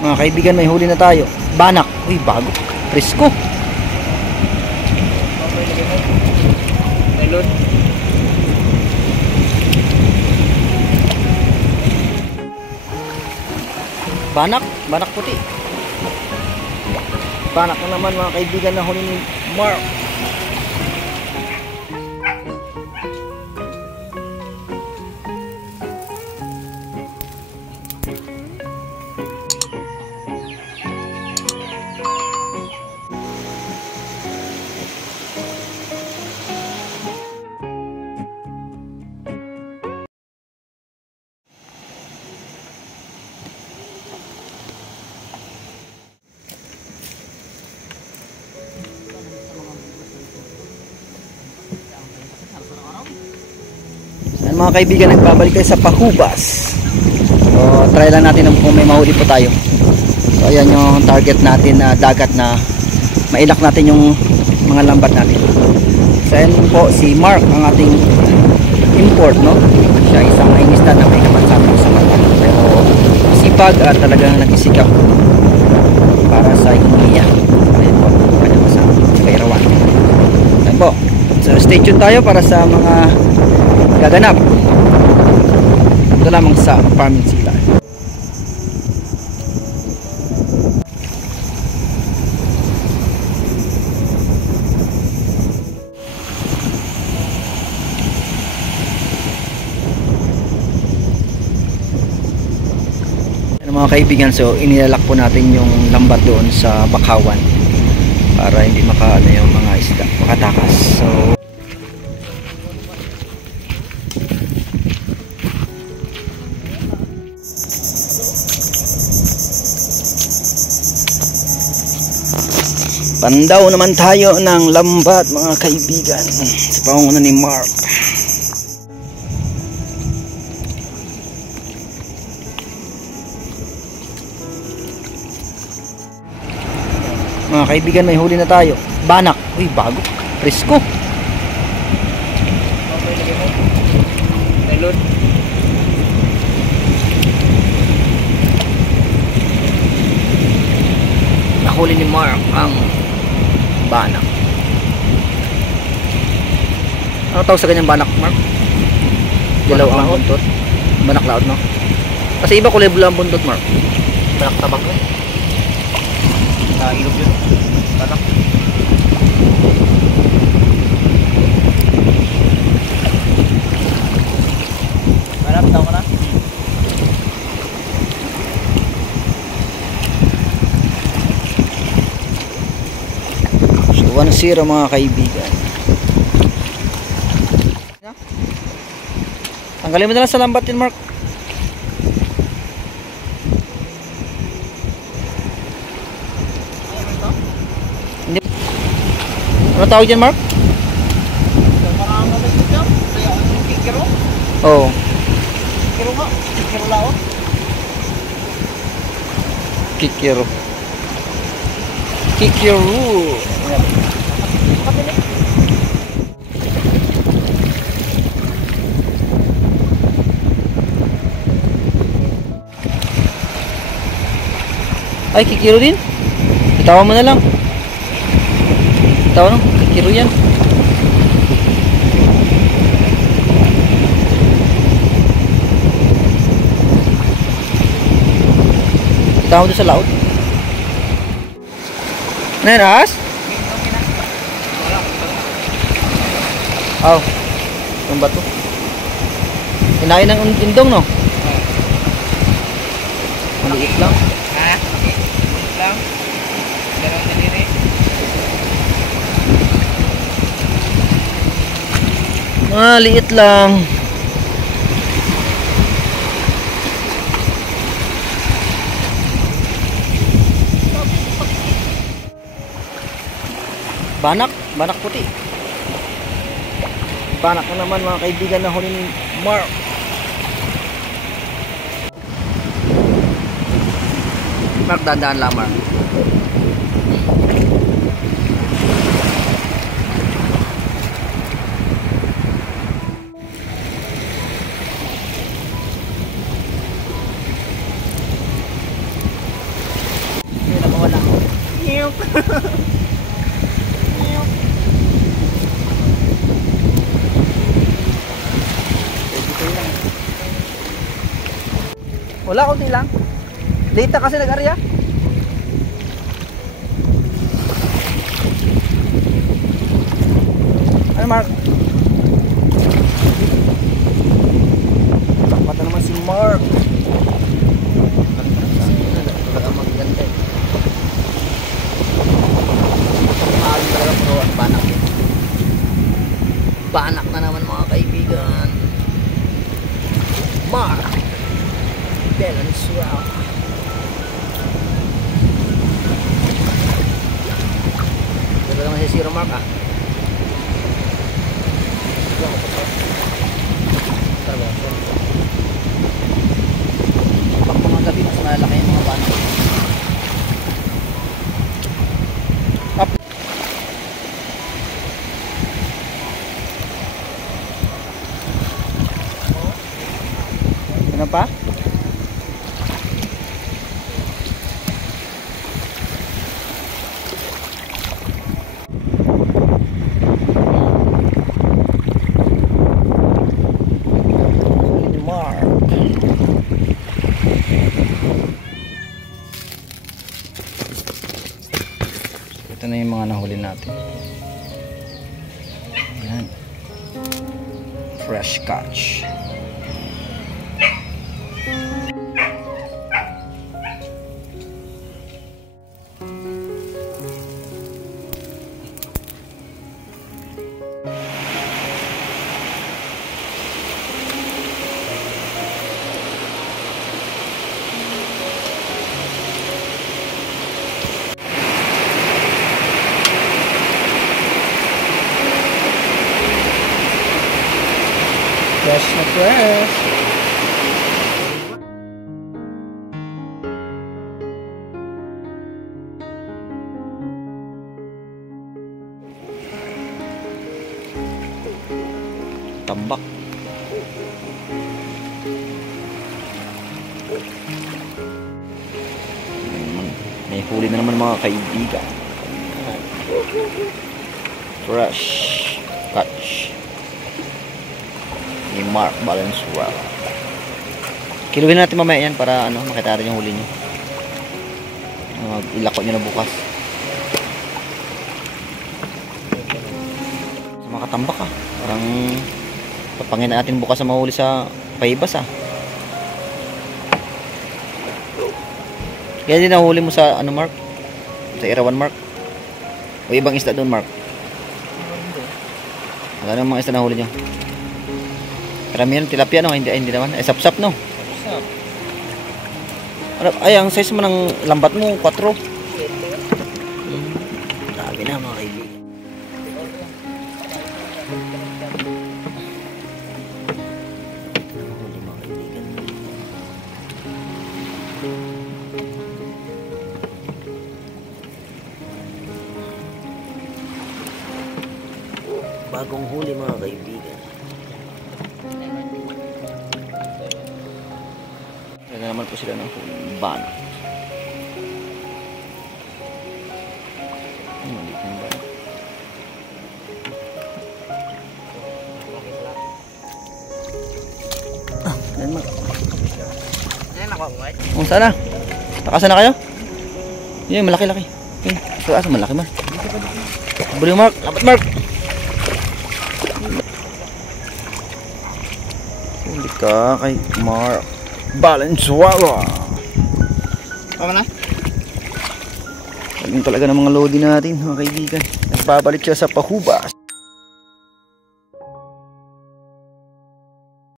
Mga kaibigan, may huli na tayo. Banak. Uy, bago. Presko. Melon. Banak. Banak puti. Banak na naman mga kaibigan na huli ni Mark. Mga kaibigan, nagbabalik tayo sa Pahubas. So try lang natin kung may mahuli po tayo. So ayan yung target natin na dagat na mailak natin yung mga lambat natin. So ayan po si Mark, ang ating import, no? Siya isang mainista na may kapansanan sa mata, pero sipag at talagang nagsisikap para sa ekonomiya. Ayan po, kanyang kasama sa Kairawan. Ayan po, so stay tuned tayo para sa mga gaganap ito lamang sa Farming Sila. Mga kaibigan, so inilalak po natin yung lambat doon sa bakawan para hindi makaano yung mga isda, makatakas. So pandaw naman tayo ng lambat mga kaibigan sa pangunguna ni Mark. Mga kaibigan, may huli na tayo. Banak. Uy, bago. Presko. Melon. Nahuli ni Mark ang banak. Ano tawag sa ganyang banak, Mark? Dilaw ang buntot. Banak laot, no? Kasi iba kulay bula ang buntot, Mark. Banak tabang ko. Ilog yun. Banak. Banak, tao ka na? So 1-0 mga kaibigan. Tanggalin mo na lang sa lambat yun, Mark. Ano tawag dyan, Mark? Oo. Kikiro nga. Kikiro lao. Kikiro. Kikiro. Ay, kikiro din. Itawa mo na lang. Itawa no? Kikiro yan. Itawa mo doon sa laot. Neras? Aw. Yung bato. Hinain ng indong, no? Maliit lang. Ha? Maliit lang. Dalawang daliri. Maliit lang. Banak, banak puti. Banak na naman mga kaibigan na huli ni Mark. Mark, dandaan lang, Mark. Wala, konti lang. Late na kasi nag-area. Ano, Mark? Dapat na naman si Mark. Talaga magaganda eh. Mahal talaga bro, ang banak eh. Banak na naman mga kaibigan. Mark Valenzuela. Ito naman si Zero Mark ah. Pag mga gabi mas malaki yung mga banak. Up. Ano pa? Ito na yung mga nahuli natin. Ayan. Fresh catch. Fresh na fresh. Tambak. May huli na naman mga kaibigan. Fresh catch ni Mark Valenzuela. Kiluhin natin mamaya yan para makita rin yung huli nyo. Ilako nyo na bukas. Sa mga katambak ah. Parang papangin natin bukas sa mahuli sa paibas ah. Kaya din nahuli mo sa Mark? Sa Irawan Mark? O ibang isda doon Mark? Ano mga isda nahuli nyo? Karamihan tilapia no, hindi naman. Sap-sap no. Sap. Ay, ang size mo ng lambat mo 4. Dami na mga kaibigan. Bagong huli mga kaibigan. Kaya naman po sila ng ban. Maliit ng ban. Yan mag. Yan ako, Mark. Kung saan na? Takasan na kayo? Yan, malaki-laki. Yan, asa malaki man. Buli Mark, labat Mark. Huli ka kay Mark Valenzuela. Tama na? Yun talaga ng mga lodi natin mga kaibigan. Nagbabalik siya sa pahubas.